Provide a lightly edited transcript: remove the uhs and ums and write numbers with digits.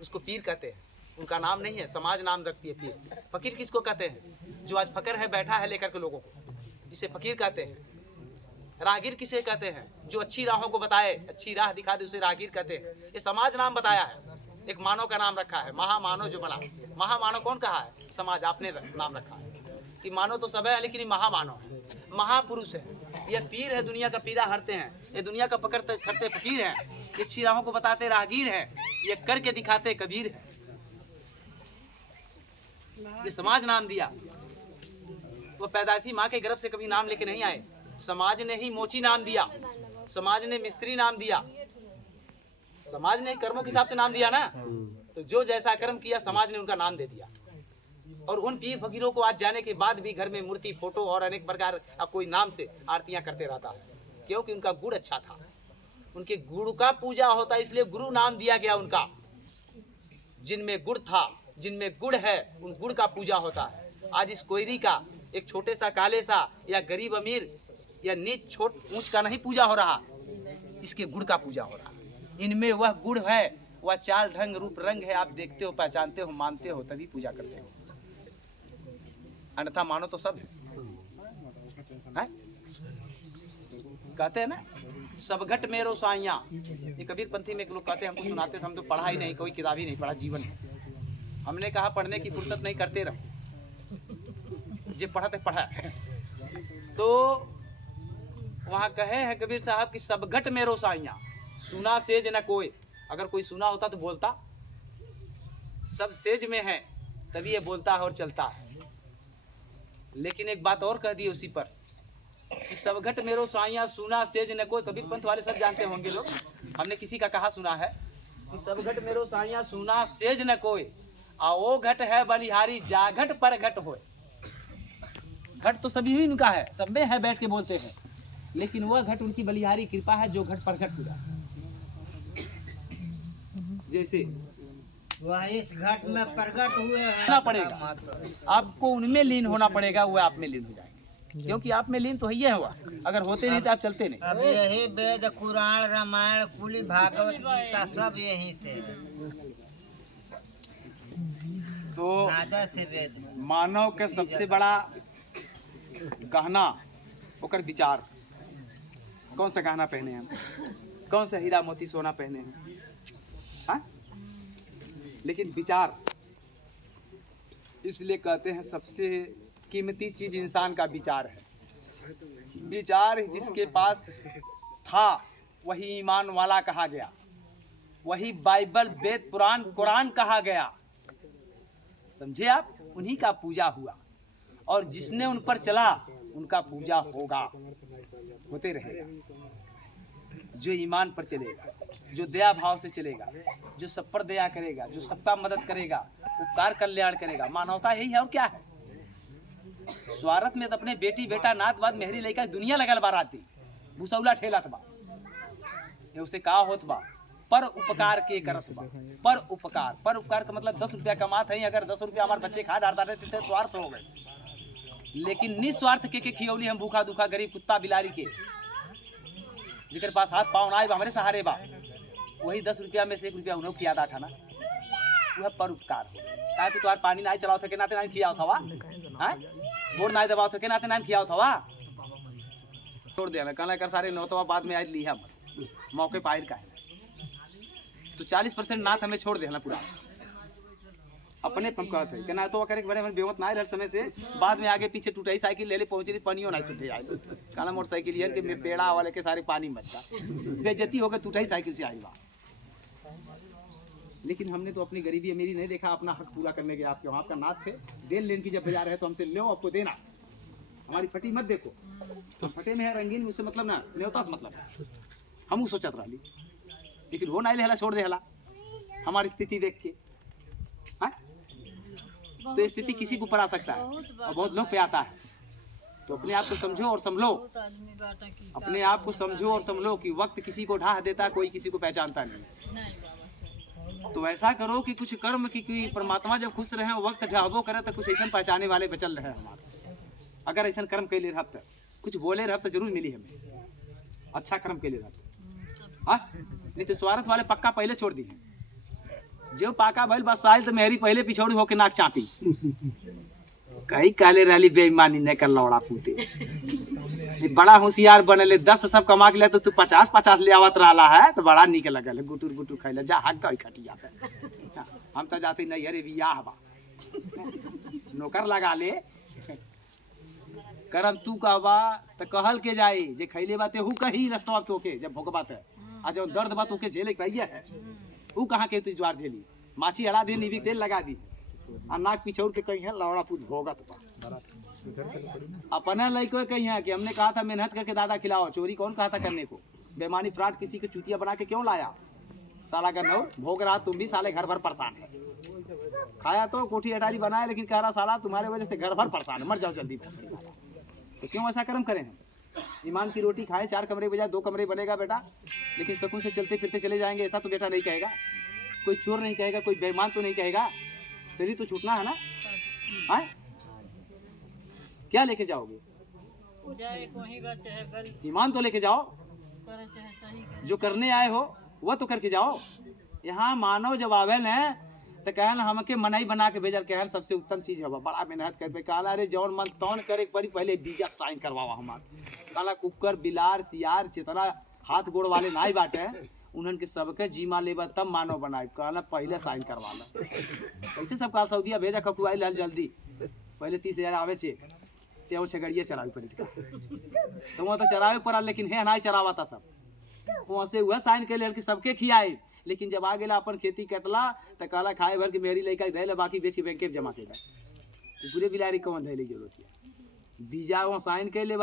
उसको पीर कहते हैं, उनका नाम नहीं है, समाज नाम रखती है पीर। फकीर किसको कहते हैं? जो आज फकर है, बैठा है लेकर के लोगों को, इसे फकीर कहते हैं। राहगीर किसे कहते हैं? जो अच्छी राहों को बताए, अच्छी राह दिखा दे, उसे राहगीर कहते हैं। ये समाज नाम बताया है, एक मानव का नाम रखा है, महामानव जो बना। महामानव कौन कहा है? समाज, आपने नाम रखा है कि मानव तो सब है, लेकिन ये महामानव है, महापुरुष है, ये पीर है, दुनिया का पीरा हरते हैं, ये दुनिया का पकड़ते करते फकीर हैं, ये अच्छी राहों को बताते राहगीर हैं, ये करके दिखाते कबीर है। ये समाज नाम दिया। वो पैदाइशी माँ के गर्भ से कभी नाम लेके नहीं आए, समाज ने ही मोची नाम दिया, समाज ने मिस्त्री नाम दिया, समाज ने कर्मों के हिसाब से नाम दिया ना। तो जो जैसा कर्म किया समाज ने उनका नाम दे दिया। और उन पीर फकीरों को आज जाने के बाद भी घर में मूर्ति, फोटो और अनेक प्रकार का कोई नाम से आरतियां करते रहता है, क्योंकि उनका गुण अच्छा था, उनके गुण का पूजा होता, इसलिए गुरु नाम दिया गया उनका। जिनमें गुण था, जिनमें गुण है, उन गुण का पूजा होता है। आज इस कोयरी का, एक छोटे सा काले सा या गरीब अमीर या नीच छोट ऊंच का नहीं पूजा हो रहा, इसके गुण का पूजा हो रहा। इनमें वह गुण है, वह चाल ढंग रूप रंग है, आप देखते हो, पहचानते हो, मानते हो, तभी पूजा करते हो, अन्यथा मानो तो सब है। कहते हैं ना, सब घट मेरो साइया, ये कबीर पंथी में एक लोग कहते हैं, हमको सुनाते थे, हम तो पढ़ा ही नहीं, कोई किताब ही नहीं पढ़ा जीवन में। हमने कहा पढ़ने की फुर्सत नहीं, करते रहो, जो पढ़ा तो पढ़ा। तो वहाँ कहे हैं कबीर साहब कि सब घट मेरो साइया, सुना सेज न कोई। अगर कोई सुना होता तो बोलता, सब सेज में है तभी ये बोलता है और चलता है। लेकिन एक बात और कह दी उसी पर कि सब घट मेरो साइया, सुना सेज न कोई। कबीर पंथ वाले सब जानते होंगे लोग, हमने किसी का कहा सुना है कि सब घट मेरो साइया, सुना सेज न कोई, आ वो घट है बलिहारी, जा घट पर घट होए। घट तो सभी ही उनका है, सब में है, बैठ के बोलते हैं, लेकिन वह घट उनकी बलिहारी कृपा है जो घट पर घट हो जाए। जैसे वह इस घट में प्रकट हुए होना पड़ेगा, आपको उनमें लीन होना पड़ेगा, वह आप में लीन हो जाएंगे, क्योंकि आप में लीन तो ही है हुआ। अगर होते नहीं तो आप चलते नहीं। अब यही वेद कुरान रामायण कुली भागवत गीता सब यहीं से, तो नादा से वेद। मानव के सबसे बड़ा गहना होकर विचार। कौन सा गहना पहने हैं, कौन सा हीरा मोती सोना पहने हैं, हाँ? लेकिन विचार, इसलिए कहते हैं सबसे कीमती चीज इंसान का विचार है। विचार जिसके पास था वही ईमान वाला कहा गया, वही बाइबल वेद पुराण कुरान कहा गया। समझे आप? उन्हीं का पूजा हुआ, और जिसने उन पर चला उनका पूजा होगा, होते रहेगा। जो ईमान पर चलेगा, जो दया भाव से चलेगा, जो सब पर दया करेगा, जो सबका मदद करेगा, उपकार कल्याण करेगा, मानवता यही है और क्या है। स्वार्थ में तो अपने बेटी बेटा नात बात मेहरी लेकर दुनिया लगल बाराती भूसौला ठेलत बा, ये उसे कहा होत बा पर उपकार के करत बा। पर उपकार का मतलब 10 रुपया कमात है, अगर 10 रुपया हमारे बच्चे खा डालता रहते थे स्वार्थ हो गए। लेकिन निस्वार्थ के खियौली हम भूखा दुखा गरीब कुत्ता बिलारी के, जिकर पास हाथ पाँव ना आए हमारे सहारे बा, वही 10 रुपया में से 1 रुपया उन्होंने किया था ना, वह पर उपकार हो। कहा कि तुम्हारे पानी ना चलाओ थे के नाते ना खियाओ था वा, बोर ना दबाओ थे के नाते ना खियाओ था वा, छोड़ दिया ना। कहना कर सारे नौतवा बाद में आज लिया मौके पायर का है, तो 40% नाथ हमें छोड़ देना पूरा अपने हम कहते हैं ना। तो करे बड़े बेमत ना हर समय से बाद में आगे पीछे टूटाई साइकिल ले ले पहुंच रही, पानियों ना सुधे आए कहना मोटरसाइकिल यार कि पेड़ा वाले के सारे पानी मचता बेइज्जती होकर टूटाई साइकिल से आई बा। लेकिन हमने तो अपनी गरीबी अमीरी नहीं देखा, अपना हक पूरा करने के आपके वहाँ आपका नाथ थे, देन लेन की जब बाजार है तो हमसे लो, आपको देना, हमारी फटी मत देखो। तो फटे में है रंगीन, मुझसे मतलब ना, न्योता से मतलब है। हम सोचत रही, लेकिन वो नहीं लेला, छोड़ दे हला हमारी स्थिति देख के। हाँ? तो ये स्थिति किसी को पर आ सकता है और बहुत लोग पे आता है। तो अपने आप को समझो और संभलो, अपने आप को समझो और संभलो कि वक्त किसी को ढाह देता, कोई किसी को पहचानता नहीं। तो ऐसा करो कि कुछ कर्म की परमात्मा जब खुश रहे, वक्त ढाबो करे तो कुछ ऐसा पहचाने वाले बचल रहे हमारे। अगर ऐसा कर्म कैले रह तो कुछ बोले रह तो जरूर मिली हमें, अच्छा कर्म कैले रह। हाँ, नहीं तो स्वार्थ वाले पक्का पहले छोड़ दिए। जो पाका भइल बस आइल तो मेहरी पहले पिछौड़ी होके नाक चापी कहीं काले रहली बेईमानी नहीं कर लौड़ा पूते ये बड़ा होशियार बनले 10 सब कमा के ले तो तू 50 ले आवत रहा है तो बड़ा निक लगल गुटुर गुटुर खैले जा हक गई खटिया पे हम तो जाते नहीं अरे बियाह बा नौकर लगा ले करम तू कहबा तो कहल के जाई जे खैले बाते हु कही रस्टवा तोके जब भोग बात है आ जब दर्द बात ओके झेले कहिए है उ कहां के तू ज्वार झेली माछी अड़ा दे नीवी तेल लगा दी आ नाक पिछौड़ के कहीं है लौड़ा पूछ भोगत बा अपने लइको कहीं है कि हमने कहा था मेहनत करके दादा खिलाओ चोरी कौन कहा था करने को बेमानी फ्रॉड किसी को चुतिया बना के क्यों लाया साला का नौर भोग रहा तुम भी साले घर भर परेशान है खाया तो कोठी अटारी बनाया लेकिन कह रहा साला तुम्हारे वजह से घर भर परेशान है मर जाओ जल्दी तो क्यों ऐसा कर्म करें ईमान की रोटी खाए 4 कमरे बजाय 2 कमरे बनेगा बेटा लेकिन सुकून से चलते फिरते चले जाएंगे ऐसा तो बेटा नहीं कहेगा कोई चोर नहीं कहेगा कोई बेईमान तो नहीं कहेगा शरीर तो छूटना है ना हाँ क्या लेके जाओगे ईमान तो लेके जाओ जो करने आए हो वह तो करके जाओ यहाँ मानव जब आवे न तो कहन हमके मनाई बना के भेजल कहन सबसे उत्तम चीज है बड़ा मेहनत कर पे कहला अरे जौन मन तौन करे पड़ी पहले बीजा साइन करवावा हमार कहला कुकर बिलार सियार जितना हाथ गोड़ वाले नाई बाटे उन्हन के सबके जीमा लेबा तब मानव बनाए कहला पहले साइन करवा ला कैसे सब काल सऊदिया भेजा खकुआई लाल जल्दी पहले 30,000 आवे चेक चेव छगड़िए चरावी पड़ी तो वहाँ तो चरावे पड़ा लेकिन है नहीं चरावा था सब वहाँ से वह साइन के लिए कि सबके खियाए लेकिन जब आ गया अपन खेती कटला तो कहला खाए भर के मेरी लड़का धैले बाकी बेची बैंक जमा के पूरे बिलारी कौन धैले जरूरत है बीजा वहाँ साइन के ले